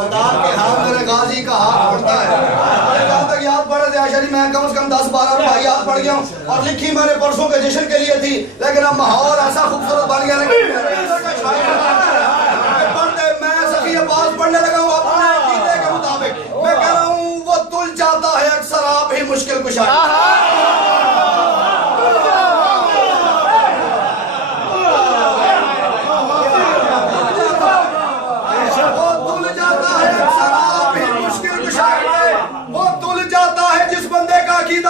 خدا کے ہاں میرے غازی کا ہاتھ پڑتا ہے. جہاں تک یاد پڑ رہے تھے میں کم از کم 10-12 روپے یاد پڑ گیا ہوں اور لکھی میں نے پرسوں کے جشن کے لیے تھی, لیکن اب ماحول ایسا خوبصورت بن گیا میں سخی عباس پڑھنے لگا ہوں اپنے عقیدے کے مطابق. میں کہہ رہا ہوں وہ تل جاتا ہے اکثر آپ ہی مشکل کشا.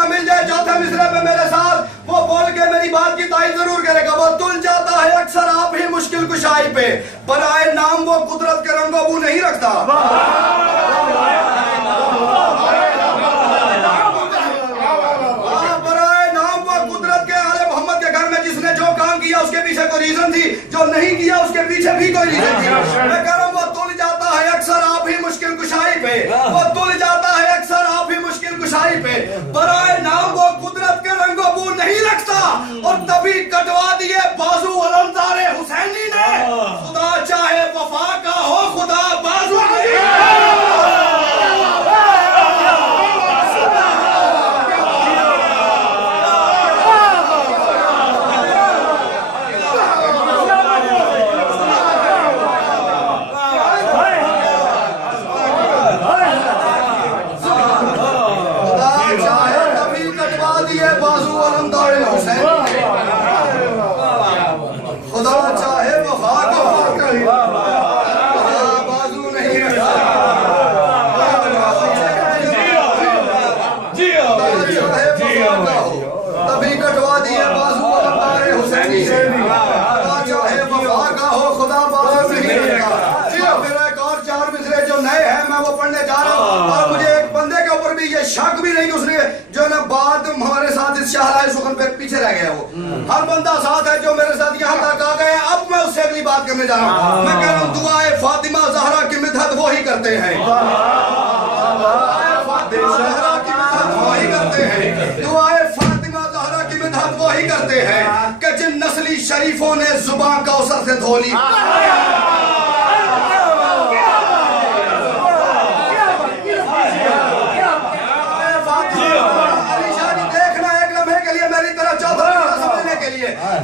مل جائے چوتھے مصرے پہ میرے ساتھ وہ بول کے میری بات کی تائید ضرور کرے گا. وہ تل جاتا ہے اکثر آپ ہی مشکل کشائی پہ, برائے نام وہ قدرت کے رنگ و بو نہیں رکھتا. برائے نام وہ قدرت کے آل محمد کے گھر میں جس نے جو کام کیا اس کے پیچھے کوئی ریزن تھی, جو نہیں کیا اس کے پیچھے بھی کوئی ریزن تھی. میں کہہ رہا ہوں وہ تل جاتا ہے اکثر آپ ہی مشکل کشائی پہ, وہ تل جاتا ہے اکثر آپ ہی مشکل کشائی پہ, برائے نام وہ قدرت کے رنگ و بو نہیں رکھتا. اور تبھی کٹوا دیے بازو علمدار حسینی نے, خدا چاہے وفا کا ہو خدا بازو شک بھی نہیں کہ اس نے جو ہے نا بات ہمارے ساتھ اس شاہراہ سخن پہ پیچھے رہ گیا. وہ ہر بندہ ساتھ ہے جو میرے ساتھ یہاں تک آ گئے. اب میں اس سے اگلی بات کرنے جا رہا ہوں. میں کہہ رہا ہوں دعائے فاطمہ زہرا کی مدحت وہی کرتے ہیں, دعائے فاطمہ زہرا کی مدحت وہی کرتے ہیں, دعائے فاطمہ زہرا کی مدحت وہی کرتے ہیں کہ جن نسلی شریفوں نے زبان کوثر سے دھو لی.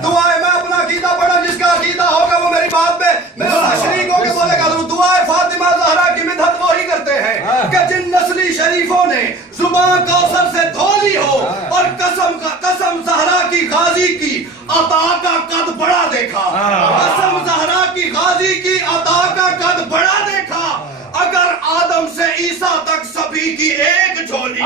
دعائے میں اپنا عقیدہ پڑھا, جس کا عقیدہ ہوگا وہ میری بات میں میرے ساتھ شریک ہو کے بولے گا. دعائے فاطمہ زہرا کی مدحت وہی کرتے ہیں کہ جن نسلی شریفوں نے زبان کوثر سے دھو لی ہو اور قسم زہرا کی غازی کی عطا کا قد بڑا دیکھا. قسم زہرا کی غازی کی عطا کا قد بڑا دیکھا. اگر آدم سے عیسیٰ تک سبھی کی ایک جھولی.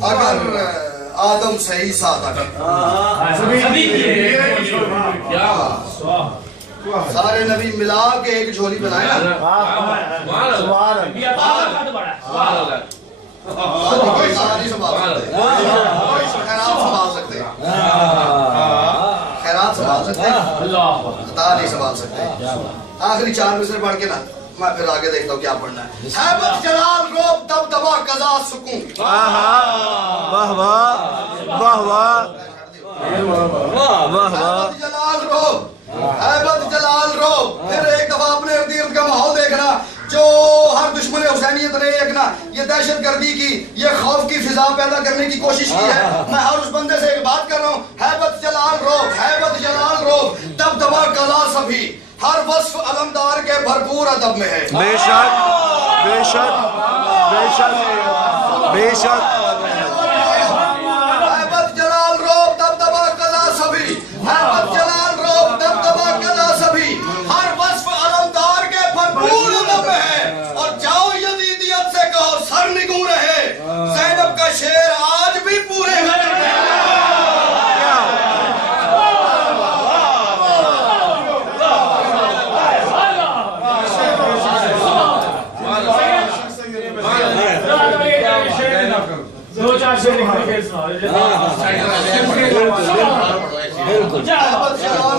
اگر آدم سے عیسیٰ تک سارے نبی ملا کے ایک جھولی بنائے خیرات سنبھال سکتے عطا نہیں سنبھال سکتے. آخری 4 مصرے پڑھ کے نا میں پھر آگے دیکھتا ہوں کیا پڑھنا ہے. ہیبت جلال روب دبدبا قضا سکون. واہ واہ واہ واہ ہیبت جلال روب, ہیبت جلال روب. پھر ایک دفعہ اپنے ارد گرد کا ماحول دیکھنا جو ہر دشمن حسینیت نے ایک نا یہ دہشت گردی کی, یہ خوف کی فضا پیدا کرنے کی کوشش کی ہے. میں ہر اس بندے سے ایک بات کر رہا ہوں, ہیبت جلال روب, ہیبت جلال روب دبدبا قضا سبھی, ہر وصف علمدار کے بھرپور ادب میں ہے. بے شک بے شک بے شک بے شک. ہیبت جلال روب دبدبا قضا سبھی, ہیبت جلال روب دبدبا قضا سبھی, ہر وصف علمدار کے بھرپور ادب میں ہے. اور جاؤ یزیدیت سے کہو سر نگوں رہے, زینب کا شعر آج بھی پورے میں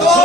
2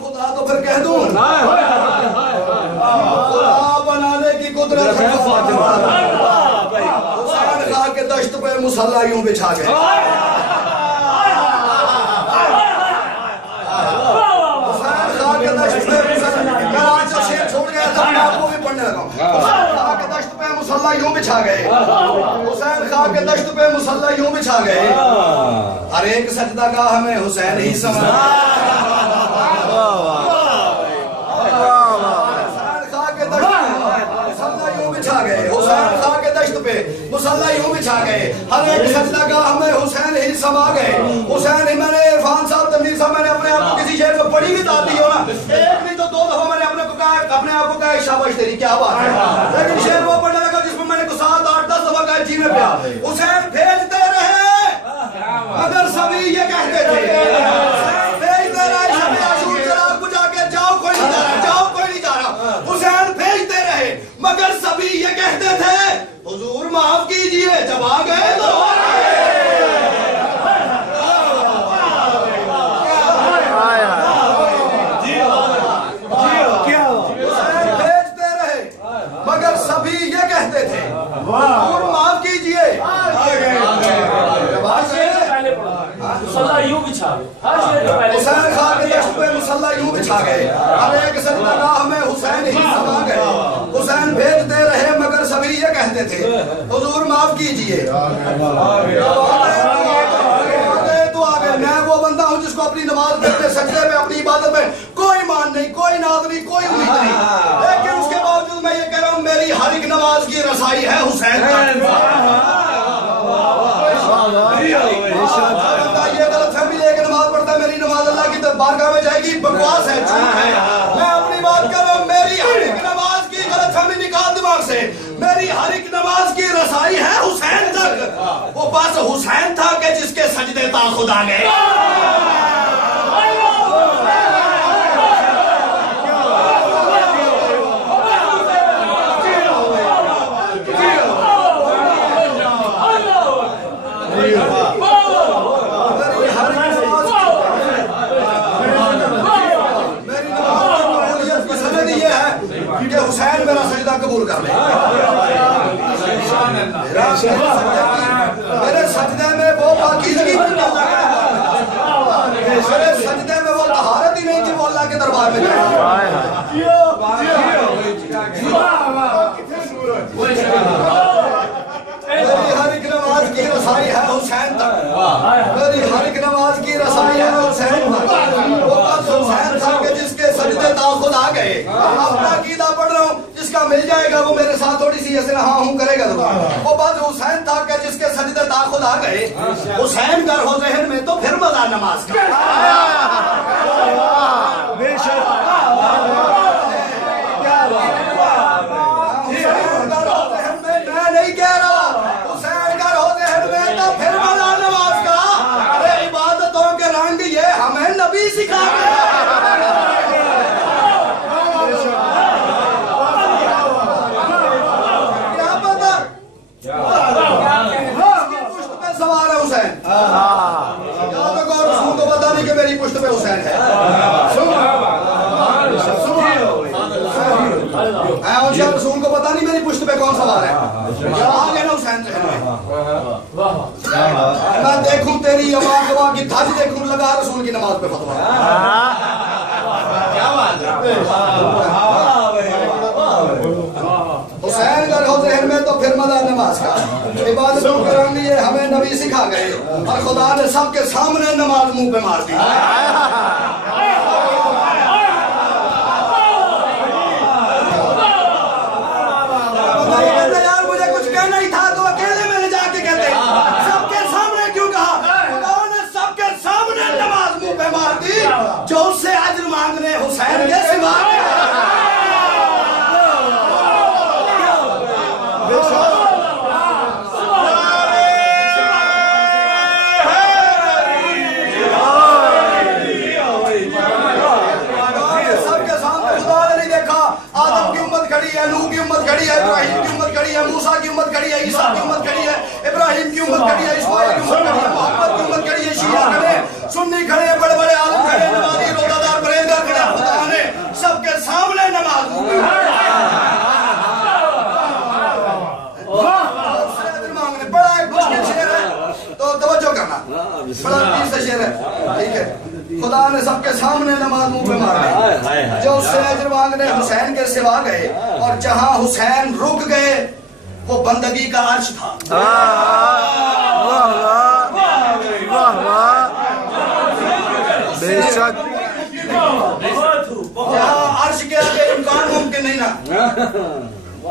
خدا تو پھر کہہ دوں خدا بنانے کی قدرت ہے حسین خان کے دشت پہ مصلی یوں بچھا گئے حسین خان کے دشت پہ آج سے شیر چھوڑ گیا تھا میں آپ کو بھی پڑھنے لگا حسین خان کے دشت پہ مصلی یوں بچھا گئے حسین خان کے دشت پہ مصلی یوں بچھا گئے ہر ایک سجدہ گاہ ہمیں حسین ہی سمجھا حسین خان کے دشت پہ مصلی یوں بچھا گئے ہر ایک سجدہ گاہ ہمیں حسین ہی سما گئے حسین ہی میں نے عرفان صاحب تنویر صاحب میں نے اپنے آپ کو کسی شہر میں پڑھی بھی داتی ہو نا ایک نہیں تو 2 دفعہ میں نے اپنے آپ کو کہا شاباش تیری کیا بات ہے لیکن شہر وہ پڑھنے لگا جس میں نے 7 8 10 دفعہ کہا جی میں پیا حسین بھیجتے رہے مگر سبھی یہ کہتے تھے حسین بھیجتے رہے شب عاشور چراغ بجھا کے جاؤ کوئی نہیں جا رہا جاؤ کوئی نہیں جا رہا حسین بھیجتے رہے مگر سبھی یہ کہتے تھے حضور معاف کیجئے جب آ گئے تو حسین بھیجتے رہے مگر سبھی یہ کہتے تھے حضور معاف کیجئے حسین خان کے دشت پہ مصلی یوں بچھا گئے ہر ایک سجدہ گاہ میں حسین ہی سما گئے حسین بھیجتے رہے مگر سبھی یہ کہتے تھے حضور معاف کیجئے تو آگے میں وہ بندہ ہوں جس کو اپنی نماز پڑھتے سجدے میں اپنی عبادت میں کوئی مان نہیں کوئی ناز نہیں کوئی امید نہیں لیکن اس کے باوجود میں یہ کہہ رہا ہوں میری ہر ایک نماز کی رسائی ہے حسین یہ غلط فہمی لے کے نماز پڑھتا ہے میری نماز اللہ کی بارگاہ میں جائے گی بکواس ہے جھوٹ ہے میں اپنی بات کر رہا ہوں میری ہر ایک نماز کی غلط فہمی نکال دماغ سے میری ہر ایک نماز کی رسائی ہے حسین تک وہ بس حسین تھا کہ جس کے سجدے تا خدا گئے حسین میرا سجدہ قبول کر لے میرے سجدے میں وہ پاکیزگی میرے سجدے میں وہ طہارت ہی نہیں تھی وہ اللہ کے دربار میں جائے میری ہر ایک نماز کی رسائی ہے حسین تک میری ہر ایک نماز کی رسائی ہے حسین تک وہ بس حسین تھا کہ جس کے سجدے تا خود آ گئے اپنا عقیدہ پڑھ رہا ہوں جس کا مل جائے گا وہ میرے ساتھ تھوڑی سی ایسے ہاں ہوں کرے گا وہ بس حسین تھا کہ جس کے سجدے تا خود آ گئے حسین گر ہو ذہن میں تو پھر مزہ نماز کا بے شک میں نہیں کہہ رہا حسین گر ہو ذہن میں تو پھر مزہ نماز کا ارے عبادتوں کے رنگ یہ ہمیں نبی سکھا گئے میری پشت پہ حسین ہے رسول کو پتا نہیں میری پشت پہ کون سوار ہے آگے نا حسین میں دیکھوں تیری اما گواہ کی دھج دیکھوں لگا رسول کی نماز پہ فتوا حسین گر ہو ذہن میں تو پھر مزہ نماز کا عبادتوں کے رنگ یہ ہمیں نبی سکھا گئے اور خدا نے سب کے سامنے نماز منہ پہ مار دی یار مجھے کچھ کہنا ہی تھا تو اکیلے میں نے جا کے کہتے سب کے سامنے کیوں کہا خدا نے سب کے سامنے نماز منہ پہ مار دی جو اس سے اجر مانگنے حسین کے سوا نوح کی امت کھڑی ہے ابراہیم کی امت کھڑی ہے موسیٰ کی امت کھڑی ہے عیسیٰ کی امت کھڑی ہے ابراہیم کی امت کھڑی ہے اسماعیل کی امت کھڑی ہے محمد کی امت کھڑی ہے سنی کھڑے ہیں, بڑے بڑے عالم کھڑے ہیں, نمازی روزہ دار پرہیزگار کھڑے ہیں, خدا نے سب کے سامنے نماز بڑا ایک مشکل شعر ہے, تو توجہ کرنا, بڑا عجیب سا شعر ہے, ٹھیک ہے. خدا نے سب کے سامنے نماز منہ پہ مار, جو اس سے اجر مانگنے حسین کے سوا گئے, اور جہاں حسین رک گئے وہ بندگی کا عرش تھا. بے شک جہاں عرش کے آگے امکان ممکن نہیں نا,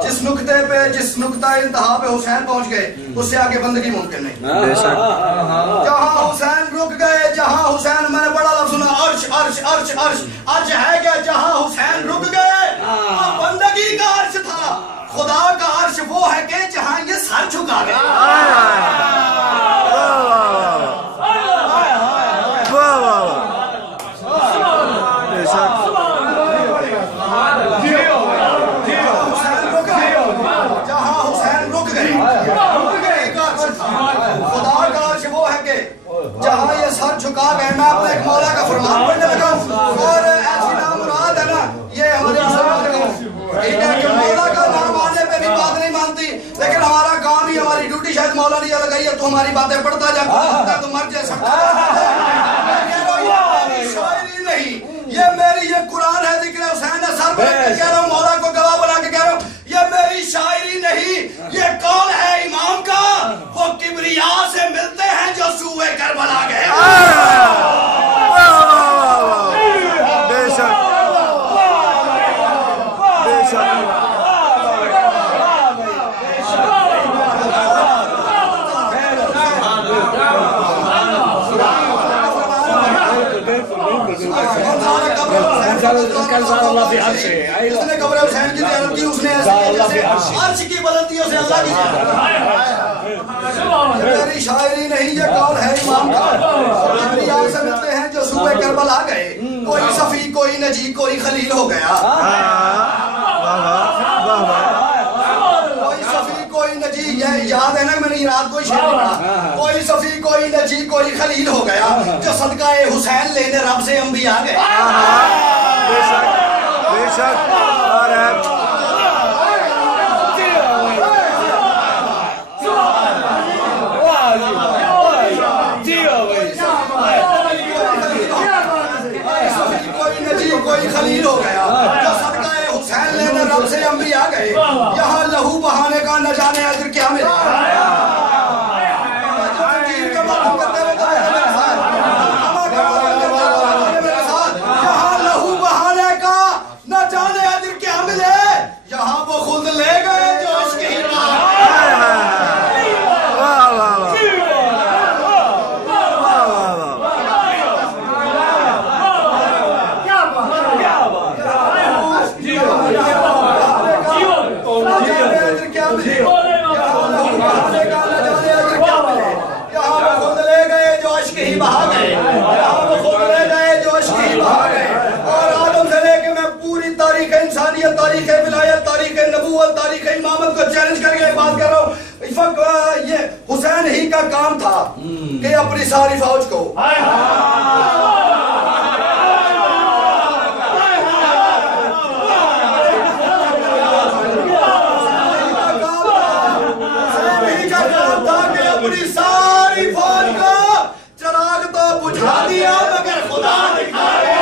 جس نقطے پہ, جس نقطہ انتہا پہ حسین پہنچ گئے, اس سے آگے بندگی ممکن نہیں. بے شک جہاں حسین رک گئے, جہاں حسین, میں نے بڑا لفظ سنا, عرش عرش عرش عرش, عرش ہے کہ جہاں حسین رک گئے وہ بندگی کا عرش تھا. خدا کا عرش وہ ہے کہ جہاں یہ سر جھکا گئے. بے شک خدا کا عرش وہ ہے کہ جہاں یہ سر جھکا گئے. میں اپنے ایک مولا کا فرمان پڑھنے لگا ہوں, اور ایسی نام مراد ہے نا, یہ ہماری ٹھیک ہے کہ مولا کا نام آنے پہ بھی بات نہیں مانتی, لیکن ہمارا کام ہی, ہماری ڈیوٹی شاید مولا نے یہ لگائی ہے, تو ہماری باتیں پڑھتا جا, تو مر جائے سکتا. شاعری نہیں, یہ میری, یہ قرآن ہے, ذکر حسین ہے, سر بنا کے کہہ رہا ہوں, مولا کو گواہ بنا کے کہہ رہا ہوں, یہ میری شاعری نہیں, یہ قول ہے امام کا, وہ کبریا سے ملتے ہیں جو سوئے کربلا گئے. بے شک بے شک اس نے قبر حسین کی زیارت کی, اس نے عرش کی بلندیوں سے اللہ کی. میری شاعری نہیں, یہ قول ہے امام کا, کبریا سے ملتے ہیں جو صوبے کربلا گئے, کوئی صفی کوئی نجی کوئی خلیل ہو گیا. کوئی صفی کوئی نجی, یہ یاد ہے نا, میں نے رات کوئی شعر پڑھا, کوئی صفی کوئی نجی کوئی خلیل ہو گیا, جو صدقہ حسین لینے رب سے انبیاء گئے. بے شک بے شک. اور کوئی نجی کوئی خلیل ہو گیا, جو صدقہ حسین لینے رب سے انبیاء گئے. یہاں لہو بہانے کا نہ جانے اجر کیا ملے. یہاں لہو بہانے کا نہ جانے اجر کیا ملے, یہاں وہ خود لے گئے جو عشق ہی بہا گئے, یہاں وہ خود لے گئے جو عشق ہی بہا گئے. اور آدم سے لے کے میں پوری تاریخ انسانیت, تاریخ ولایت, تاریخ نبوت, تاریخ امامت کو چیلنج کر کے بات کر رہا ہوں. اس وقت یہ حسین ہی کا کام تھا کہ اپنی ساری فوج کو اپنی ساری فوج کو چراغ تو بجھا دیا مگر خدا دکھائے.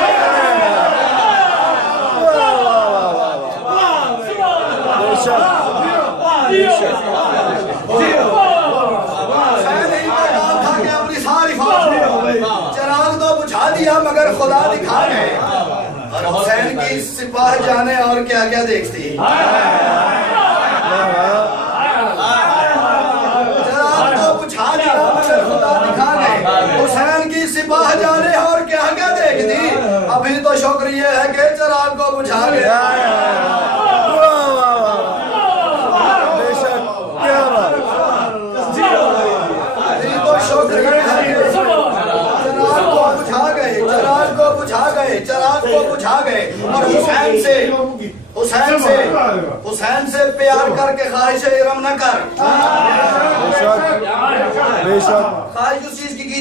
اپنی ساری فوج چراغ تو بجھا دیا مگر خدا دکھائے. اور حسین کی سپاہ جانے اور کیا کیا دیکھتی, حسین کی سپاہ جانے اور کیا کیا دیکھ دی. ابھی تو شکر یہ ہے کہ چراغ کو بجھا گیا. ابھی تو شکر یہ ہے کہ چراغ کو بجھا گئے, چراغ کو بجھا گئے, چراغ کو بجھا گئے. اور حسین سے پیار کر کے خواہش ارم نہ کر. خواہش اس چیز کی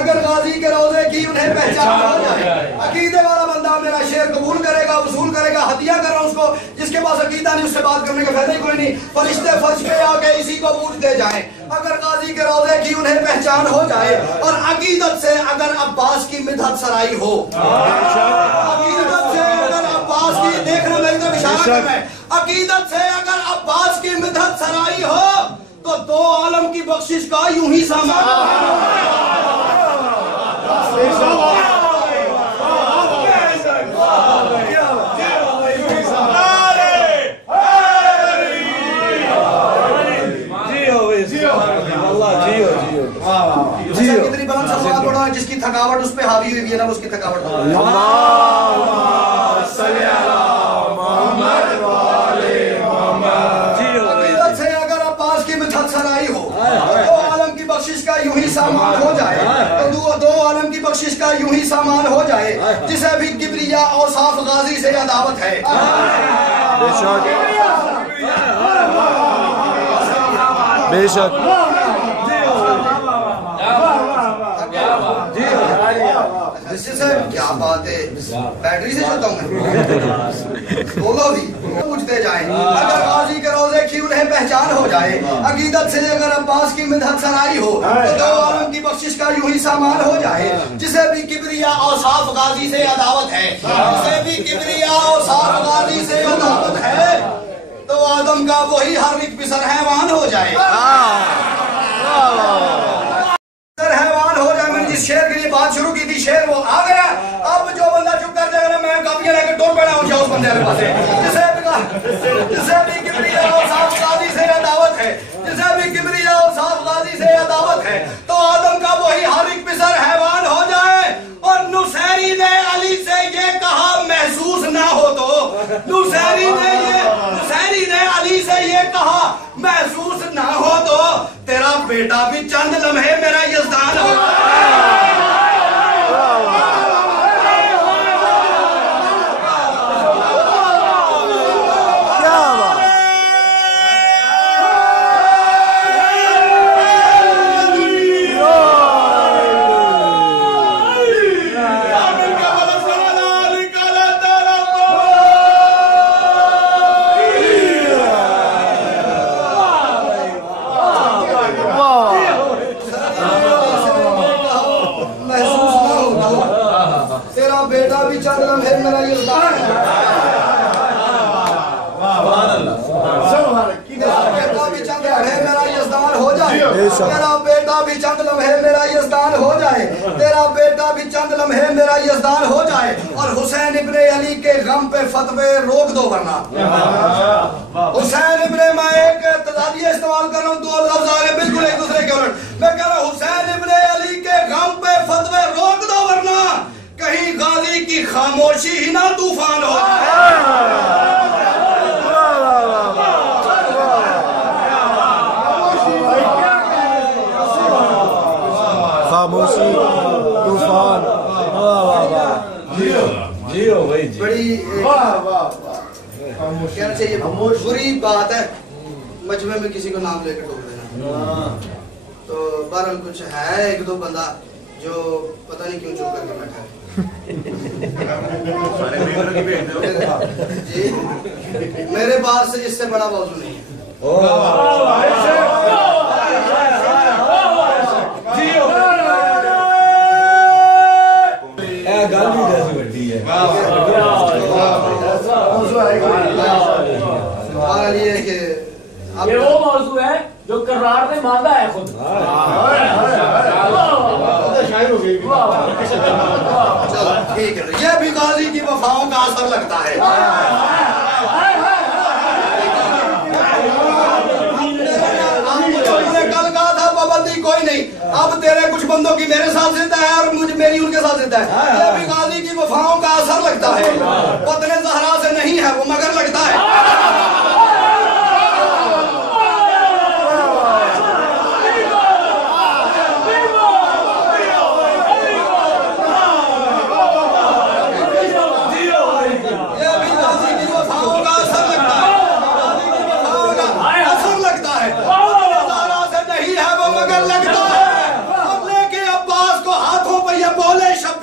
اگر غازی کے روزے کی انہیں پہچان ہو جائے. عقیدے والا بندہ میرا شعر قبول کرے گا, وصول کرے گا, ہدیہ کر رہا ہوں اس کو. جس کے پاس عقیدہ نہیں اس سے بات کرنے کا فائدہ ہی کوئی نہیں. فرشتے فرش پہ آ کے اسی کو پوچھتے جائیں. اگر غازی کے روزے کی انہیں پہچان ہو جائے اور عقیدت سے اگر عباس کی مدحت سرائی ہو, عقیدت سے اگر عباس کی, دیکھنا میری طرف اشارہ کر رہا ہے, عقیدت سے اگر عباس کی مدحت سرائی ہو تو دو عالم کی بخشش کا یوں ہی سامان. کتنی بلند صلوات پڑھو جس کی تھکاوٹ اس پہ حاوی ہوئی ہے نا, اس کی تھکاوٹ عقیدت سے اگر عباس کی مدحت سرائی ہو تو دو عالم کی بخشش کا یوں ہی سامان ہو جائے, تو دو عالم کی بخشش کا یوں ہی سامان ہو جائے. جسے بھی کبریا اوصاف غازی سے عداوت ہے. بے شک سے کیا بات ہے, بیٹری سے چلتا ہوں میں, بولو بھی پوچھتے جائیں. اگر غازی کے روزے کی انہیں پہچان ہو جائے, عقیدت سے اگر عباس کی مدحت سرائی ہو تو دو عالم کی بخشش کا یوں ہی سامان ہو جائے. جسے بھی کبریا اوصاف غازی سے عداوت ہے, جسے بھی کبریا اوصاف غازی سے عداوت ہے, تو آدم کا وہی ہر ایک پسر حیوان ہو جائے. حیوان ہو جائے. میں نے جس شعر کے لیے بات شروع کی تھی, شعر وہ آ گیا. اب جو بندہ چپ کر جائے گا میں کافیاں لے کے ٹور پیڑا ہوں اس بندے کے پاس. جسے بھی کبریا اوصاف غازی سے عداوت ہے, جسے بھی کبریا اوصاف غازی سے عداوت ہے, تو آدم کا وہی ہر ایک پسر حیوان ہو جائے. اور نصیری نے علی سے یہ کہا محسوس نہ ہو تو, نصیری نے علی سے یہ کہا محسوس نہ ہو تو, تیرا بیٹا بھی چند لمحے میرا یزدان ہو. تیرا بیٹا بھی چند لمحے میرا یزدان ہو جائے, تیرا بیٹا بھی چند لمحے میرا یزدان ہو جائے. اور حسین ابن علی کے غم پہ فتوے روک دو ورنہ. حسین ابن, میں ایک تضادیہ استعمال کر رہا ہوں, دو لفظ آ رہے بالکل ایک دوسرے کے الٹ. میں کہہ رہا ہوں حسین ابن علی کے غم پہ فتوے روک دو ورنہ کہیں غازی کی خاموشی ہی نہ طوفان ہو جائے. خاموشی طوفان. بڑی کہنا چاہیے بری بات ہے مجمع میں کسی کو نام لے کے ٹوک دینا. تو بہرحال کچھ ہے ایک دو بندہ جو پتہ نہیں کیوں چپ کر کے بیٹھا ہے. جی میرے پاس اس سے بڑا موضوع نہیں ہے. یہ وہ موضوع ہے جو کرار نے مانگا ہے خود. ٹھیک ہے, یہ بھی غازی کی وفاؤں کا اثر لگتا ہے. کل کہا تھا پابندی کوئی نہیں, اب تیرے کچھ بندوں کی میرے ساتھ زندہ ہے اور مجھے میری ان کے ساتھ زندہ ہے. یہ بھی غازی کی وفاؤں کا اثر لگتا ہے. وطن زہرا سے نہیں ہے وہ مگر لگتا ہے. لگتا ہے. اور لے کے عباس کو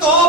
2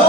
2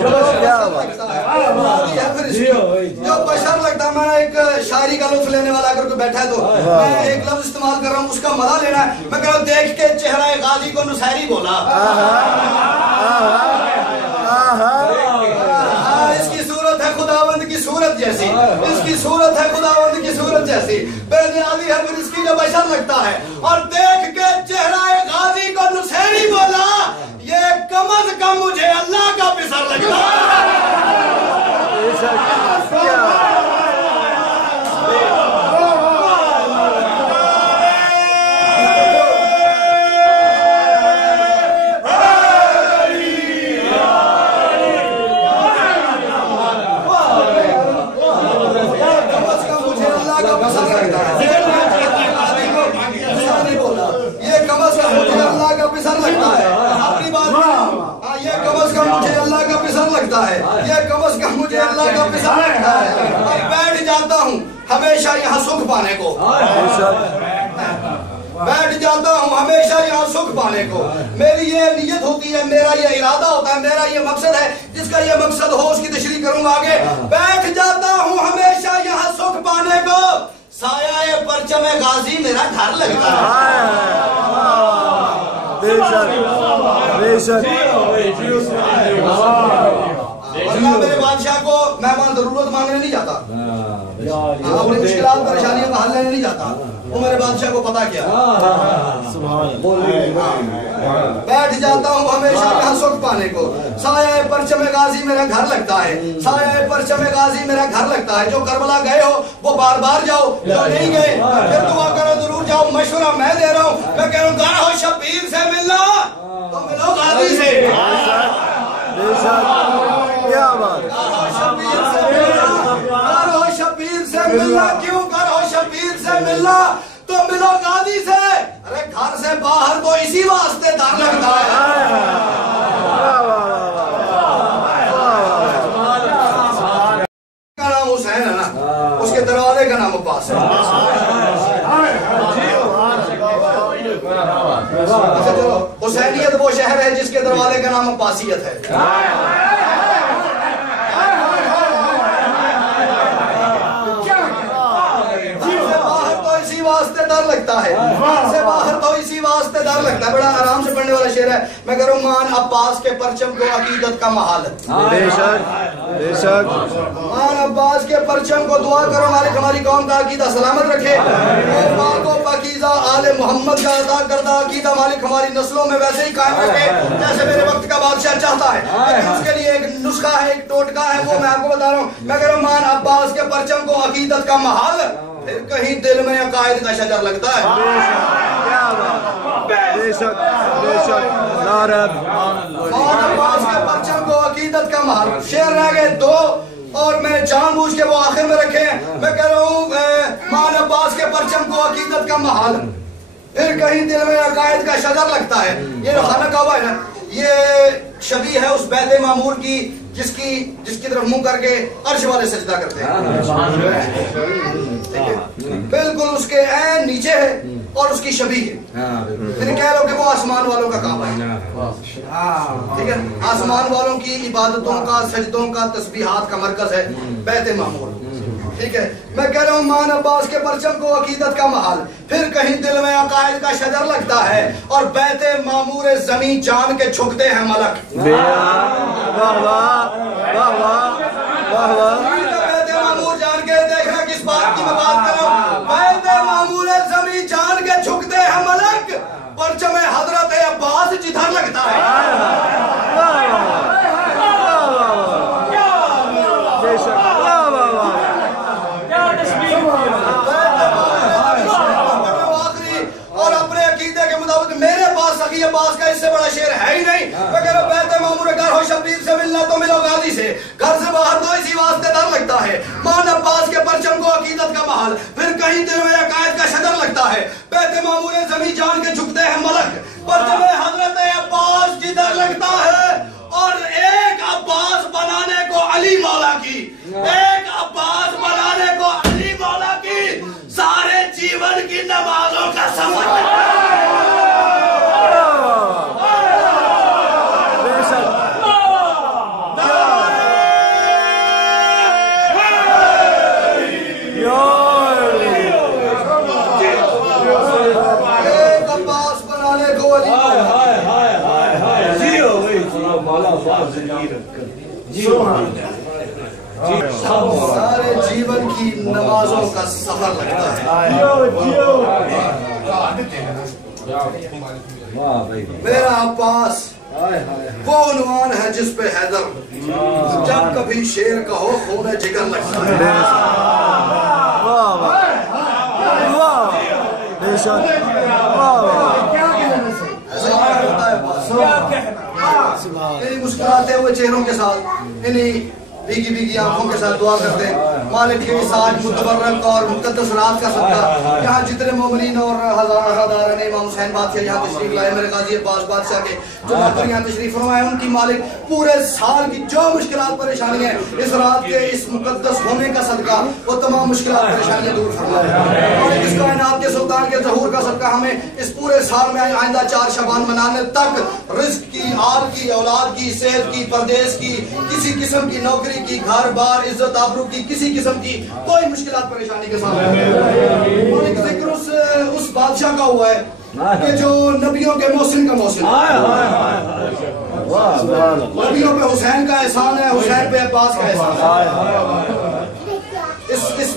جو بشر لگتا ہے. میں ایک شاعری کا لطف لینے والا اگر کوئی بیٹھا ہے تو میں ایک لفظ استعمال کر رہا ہوں, اس کا مزہ لینا ہے. میں کہہ رہا ہوں دیکھ کے چہرہ غازی کو نصیری بولا. اس کی صورت ہے خداوند کی صورت جیسی, اس کی صورت ہے خداوند کی صورت جیسی. بے نیازی ہے پھر اس کی جو بشر لگتا ہے, اور دیکھ کے چہرہ غازی کو نصیری بولا. یہ کم از کم مجھے اللہ کا پسر لگتا ہے. اور بیٹھ جاتا ہوں ہمیشہ یہاں سکھ پانے کو. بیٹھ جاتا ہوں ہمیشہ یہاں سکھ پانے کو. میری یہ نیت ہوتی ہے, میرا یہ ارادہ ہوتا ہے, میرا یہ مقصد ہے. جس کا یہ مقصد ہو اس کی تشریح کروں گا آگے. بیٹھ جاتا ہوں ہمیشہ یہاں سکھ پانے کو. سایہ پرچم غازی میرا گھر لگتا ہے. اللہ میرے بادشاہ کو مہمان ضرورت مانگنے نہیں جاتا, اپنی مشکلات پریشانیوں کا حل لینے نہیں جاتا. وہ میرے بادشاہ کو پتا کیا. بیٹھ جاتا ہوں ہمیشہ یہاں سکھ پانے کو. سایہ پرچم غازی میرا گھر لگتا ہے. سایہ پرچم غازی میرا گھر لگتا ہے. جو کربلا گئے ہو وہ بار بار جاؤ, جو نہیں گئے پھر دعا کرو ضرور جاؤ. مشورہ میں دے رہا ہوں, میں کہہ رہا ہوں گھر ہو شبیر سے ملنا تو ملو غازی سے. کیا بات. کرو شبیر سے ملنا, کیوں کرو شبیر سے ملنا تو ملو غازی سے. ارے گھر سے باہر تو اسی واسطے ڈر لگتا ہے. کا نام حسین ہے نا, اس کے دروازے کا نام عباس ہے. اچھا چلو, حسینیت وہ شہر ہے جس کے دروازے کا نام عباسیت ہے. ڈر لگتا ہے, سے باہر تو اسی واسطے ڈر لگتا ہے. بڑا آرام سے پڑھنے والا شعر ہے. میں کہہ رہا ہوں مان عباس کے پرچم کو عقیدت کا محل. بے شک بے شک. مان عباس کے پرچم کو دعا کرو مالک ہماری قوم کا عقیدہ سلامت رکھے. پاک و پاکیزہ آل محمد کا عطا کردہ عقیدہ مالک ہماری نسلوں میں ویسے ہی قائم رکھے جیسے میرے وقت کا بادشاہ چاہتا ہے. لیکن اس کے لیے ایک نسخہ ہے, ایک ٹوٹکا ہے, وہ میں آپ کو بتا رہا ہوں. میں کہہ رہا ہوں مان عباس کے پرچم کو عقیدت کا محل, پھر کہیں دل میں عقائد کا شجر لگتا ہے. بے شک بے شک. مان عباس کے پرچم کو عقیدت کا محل. شعر رہ گئے دو اور میں جان بوجھ کے وہ آخر میں رکھے ہیں. میں کہہ رہا ہوں مان عباس کے پرچم کو عقیدت کا محل, پھر کہیں دل میں عقائد کا شجر لگتا ہے. یہ جو خانہ کعبہ ہے نا, یہ شبیہ ہے اس بیت معمور کی جس کی طرف منہ کر کے عرش والے سجدہ کرتے ہیں. بالکل اس کے عین نیچے ہے اور اس کی شبیہ ہے. پھر کہہ لو کہ وہ آسمان والوں کا کعبہ ہے. ٹھیک ہے, آسمان والوں کی عبادتوں کا, سجدوں کا, تسبیحات کا مرکز ہے بیت معمور. ٹھیک ہے, میں کہہ رہا ہوں مان عباس کے پرچم کو عقیدت کا محل, پھر کہیں دل میں عقائد کا شجر لگتا ہے, اور بیت معمور زمین جان کے چھکتے ہیں ملک. بیت معمور جان کے دیکھنا کس بات کی میں بات کر رہا ہوں. بیت معمور زمین جان کے چھکتے ہیں ملک, پرچم حضرت عباس جدھر لگتا ہے. اور اپنے عقیدے کے مطابق میرے پاس سخی عباس کا اس سے بڑا شعر ہے ہی نہیں. میں کہہ رہا ہوں بیت معمور گھر ہو شبیر سے ملنا تو ملو غازی سے. گھر سے باہر تو اسی واسطے ڈر لگتا ہے. مان عباس کے پرچم کو عقیدت کا محل, پھر کہیں دل میں عقائد کا شجر لگتا ہے. بیت معمور زمین جان کے جھکتے ہیں ملک, پرچم حضرت عباس جدھر لگتا ہے. اور ایک عباس بنانے کو علی مولا کی, ایک عباس بنانے کو علی مولا کی سارے جیون کی نمازوں کا سفر. سارے جیون کی نمازوں کا سفر لگتا ہے. میرا عباس وہ عنوان ہے جس پہ حیدر جب کبھی شیر کا ہو خون جگر لگتا ہے. بے شک انہیں مسکراتے ہوئے چہروں کے ساتھ, انہیں بھیگی بھیگی آنکھوں کے ساتھ دعا کرتے ہیں مالک کے اس آج متبرک اور مقدس رات کا صدقہ یہاں جتنے مومنین اور ہزاران امام حسین بادشاہ یہاں تشریف لائے, میرے غازی عباس بادشاہ کے جو نوکر یہاں تشریف فرمائے, ان کی مالک پورے سال کی جو مشکلات پریشانی ہیں اس رات کے اس مقدس ہونے کا صدقہ وہ تمام مشکلات پریشانیاں دور فرمائے. اور اس کائنات کے سلطان کے ظہور کا صدقہ ہمیں اس پورے سال میں آئندہ 4 شعبان منانے تک رزق کی, آل کی, اولاد کی, صحت کی, پردیس کی, کسی قسم کی نوکری کی, گھر بار, عزت آبرو کی, کسی قسم کی کوئی مشکلات پریشانی کے سامنے. اور ایک ذکر اس بادشاہ کا ہوا ہے کہ جو نبیوں کے محسن کا محسن, نبیوں پہ حسین کا احسان ہے, حسین پہ عباس کا احسان. اس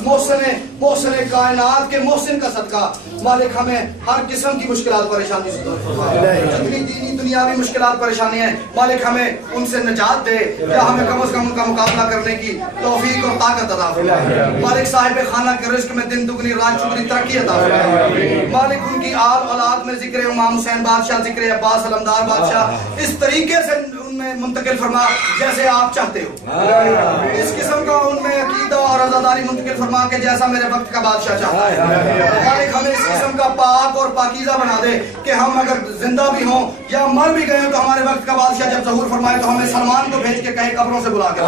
محسن کائنات کے محسن کا صدقہ مالک ہمیں ہر قسم کی مشکلات پریشانی سے دور فرمائے. جتنی دینی دنیاوی مشکلات پریشانی ہیں مالک ہمیں ان سے نجات دے, یا ہمیں کم از کم ان کا مقابلہ کرنے کی توفیق اور طاقت عطا فرمائے. مالک صاحب خانہ کے رزق میں دن دگنی رات چگنی ترقی عطا فرمائے. مالک ان کی آل اولاد میں ذکر امام حسین بادشاہ, ذکر عباس علمدار بادشاہ اس طریقے سے ان میں منتقل فرما جیسے آپ چاہتے ہو. اس قسم کا ان میں عقیدہ اور عزاداری منتقل فرما کے جیسا میرے وقت کا بادشاہ چاہتا ہے. مالک ہمیں اس قسم کا پاک اور پاکیزہ بنا دے کہ ہم اگر زندہ بھی ہوں یا مر بھی گئے تو ہمارے وقت کا بادشاہ جب ظہور فرمائے تو ہمیں سلمان کو بھیج کے کہے قبروں سے بلا کے.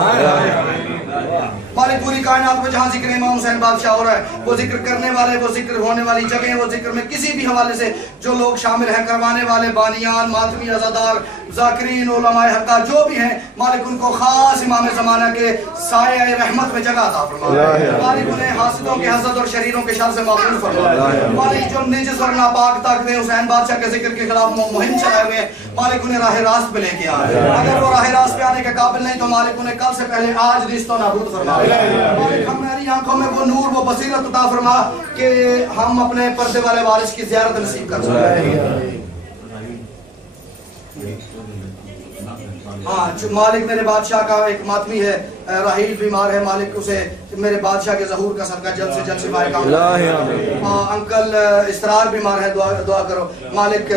مالک پوری کائنات میں جہاں ذکر امام حسین بادشاہ ہو رہا ہے, وہ ذکر کرنے والے, وہ ذکر ہونے والی جگہیں, وہ ذکر میں کسی بھی حوالے سے جو لوگ شامل ہیں, کروانے والے, بانیان, ماتمی, عزادار, ذاکرین, علماء حقہ جو بھی ہیں, مالک ان کو خاص امام زمانہ کے سایہ رحمت میں جگہ عطا فرمائے. مالک انہیں حاسدوں کے حسد اور شریروں کے شر سے محفوظ فرمائے. مالک جو نجس اور ناپاک طاقتیں حسین بادشاہ کے ذکر کے خلاف مہم چلائے ہوئے ہیں, مالک انہیں راہ راست پہ لے کے آئے. اگر وہ راہ راست پہ آنے کے قابل نہیں تو مالک انہیں کل سے پہلے آج نیست و نابود فرمائے. مالک ہماری آنکھوں میں وہ نور, وہ بصیرت عطا فرما کہ ہم اپنے پردے والے وارث کی زیارت نصیب کر سکیں. ہاں مالک میرے بادشاہ کا ایک ماتمی ہے, راحیل بیمار ہے, مالک اسے میرے بادشاہ کے ظہور کا صدقہ جلد سے جلد شفائے کاملہ. انکل اسرار بیمار ہے, دعا کرو مالک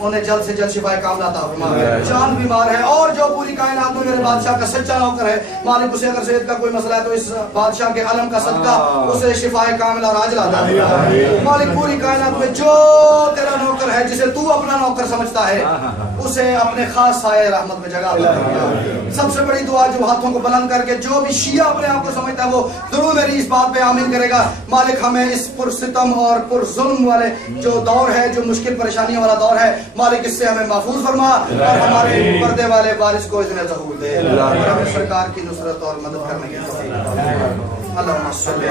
انہیں جلد سے جلد شفائے کاملہ عطا فرمائے. جان بیمار ہے اور جو پوری کائنات میں میرے بادشاہ کا سچا نوکر ہے, مالک اسے اگر صحت کا کوئی مسئلہ ہے تو اس بادشاہ کے علم کا صدقہ اسے شفائے کاملہ راجل عطا فرمائے. مالک پوری کائنات میں جو تیرا نوکر ہے, جسے تو اپنا نوکر سمجھتا ہے, اسے اپنے خاص سایہ رحمت میں جگہ عطا فرمائے. سب سے بڑی دعا جو ہاتھوں کو بلند کر کے جو بھی شیعہ اپنے آپ کو سمجھتا ہے وہ ضرور میری اس بات پہ آمین کرے گا. مالک ہمیں اس پرستم اور پر ظلم والے جو دور ہے, جو مشکل پریشانیوں والا دور ہے, مالک اس سے ہمیں محفوظ فرما اور ہمارے پردے والے وارث کو اذن ظہور دے, اور ہمیں سرکار کی نصرت اور مدد کرنے کی توفیق. اللہم صلی